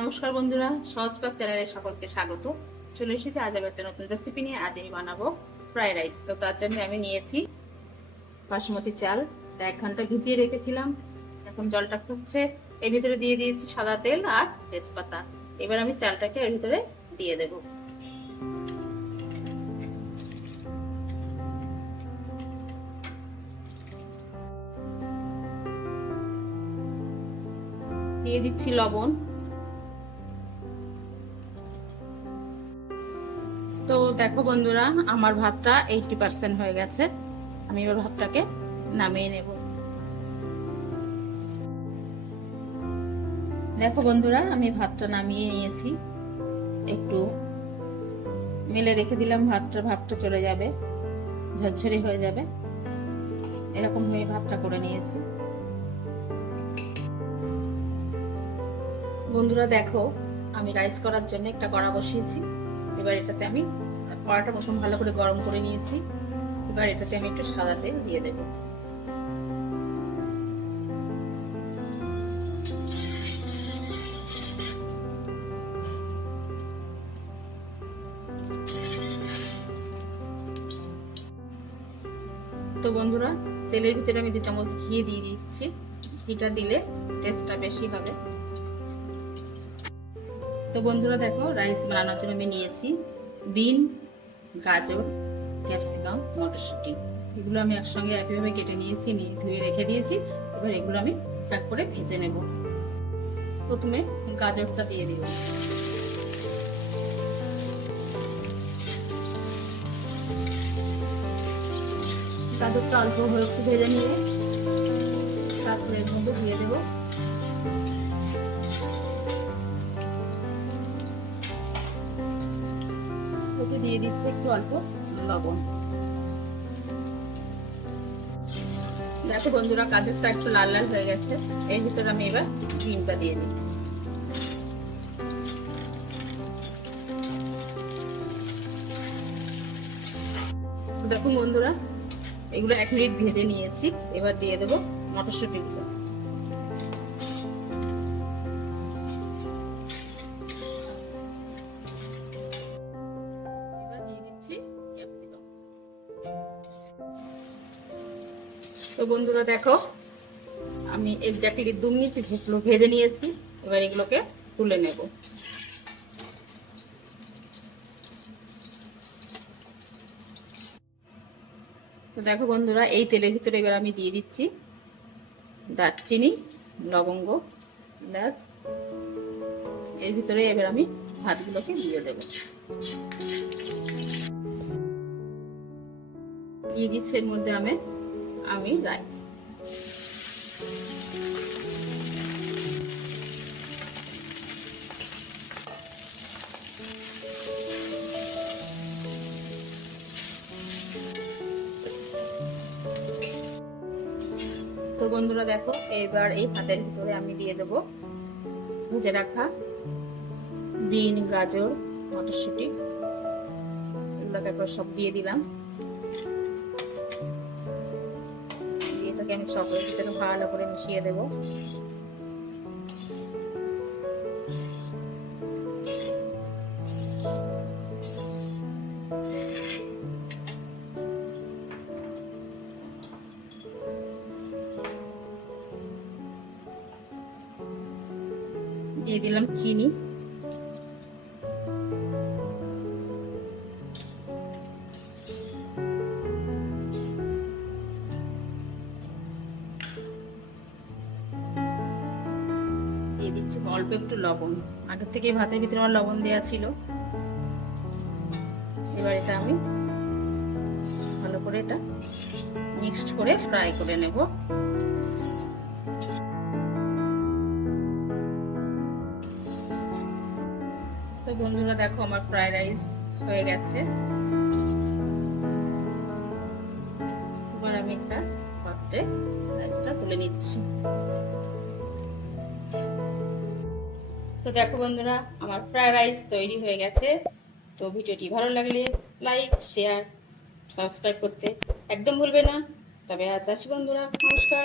নমস্কার বন্ধুরা, সহজপাক চ্যানেলে সকলকে স্বাগত। চলে এসেছি আজ আবার একটা নতুন রেসিপি নিয়ে। আজ আমি বানাবো ফ্রাইড রাইস। তো তার জন্য আমি নিয়েছি বাসমতি চাল, 1 ঘন্টা ভিজিয়ে রেখেছিলাম। এখন জলটা ফুটছে, এর ভিতরে দিয়ে দিয়েছি সাদা তেল আর তেজপাতা। এবার আমি চালটাকে এর ভিতরে দিয়ে দেব। দিয়ে দিচ্ছি লবণ। তো দেখো বন্ধুরা, আমার ভাতটা 80% হয়ে গেছে। আমি এবার ভাতটাকে নামিয়ে নেব। দেখো বন্ধুরা, আমি ভাতটা নামিয়ে নিয়েছি। একটু মেলে রেখে দিলাম, ভাতটা চলে যাবে, ঝরঝরে হয়ে যাবে। এরকম হয়ে ভাতটা করে নিয়েছি। বন্ধুরা দেখো, আমি রাইস করার জন্য একটা কড়া বসিয়েছি। এবার এটাতে আমি কড়াটা প্রথম ভালো করে গরম করে নিয়েছি। এবার এটাতে আমি একটু সাদা তেল দিয়ে দেব। তো বন্ধুরা, তেলের ভিতরে আমি 2 চামচ ঘি দিয়ে দিচ্ছি। ঘিটা দিলে টেস্টটা বেশি হবে। তো বন্ধুরা দেখো, রাইস বানানোর জন্য আমি নিয়েছি বিন, গাজর, ক্যাপসিকাম, মটরশুঁটি। এগুলো আমি একসঙ্গে একইভাবে কেটে নিয়েছি, ধুয়ে রেখে দিয়েছি। এবার এগুলো আমি এক করে ভেজে নেব। প্রথমে গাজরটা দিয়ে দিব। গাজরটা অল্প একটু ভেজে নিয়ে তারপরে এর মধ্যে দিয়ে দেবো দিয়ে দিচ্ছি একটু অল্প লবণ। দেখো বন্ধুরা, গাজরটা একটু লাল লাল হয়ে গেছে। এর ভিতরে আমি এবার বিনটা দিয়ে দিচ্ছি। দেখুন বন্ধুরা, এগুলো 1 মিনিট ভেজে নিয়েছি। এবার দিয়ে দেবো মটরশুঁটিগুলো। তো বন্ধুরা দেখো, আমি এক্স্যাক্টলি 2 মিনিট ভেজে নিয়েছি। এবার এগুলোকে তুলে নেব। তো দেখো বন্ধুরা, এই তেলের ভিতরে এবার আমি দিয়ে দিচ্ছি দারচিনি, লবঙ্গ, এলাচ। এর ভিতরে এবার আমি ভাতগুলোকে দিয়ে দেব। দিয়ে দিচ্ছি এর মধ্যে আমি রাইস। তো বন্ধুরা দেখো, এবার এই ভাতের ভিতরে আমি দিয়ে দেব ভেজে রাখা বিন, গাজর, মটরশুঁটি। এগুলোকে একবার সব দিয়ে দিলাম। এটাকে আমি সবের ভিতরে ভালো করে মিশিয়ে দেব। দিয়ে দিলাম চিনি। দিয়ে দিচ্ছি অল্প একটু লবণ। আগের থেকে ভাতের ভিতরে আমার লবণ দেওয়া ছিল। এবার এটা আমি ভালো করে এটা মিক্সড করে ফ্রাই করে নেব। তো বন্ধুরা দেখো, আমার ফ্রাইড রাইস হয়ে গেছে। এবার আমি একটা পাত্রে রাইসটা তুলে নিচ্ছি। তো দেখো বন্ধুরা, আমার ফ্রাইড রাইস তৈরি হয়ে গেছে। তো ভিডিওটি ভালো লাগলে লাইক, শেয়ার, সাবস্ক্রাইব করতে একদম ভুলবে না। তবে আজ আসি বন্ধুরা, নমস্কার।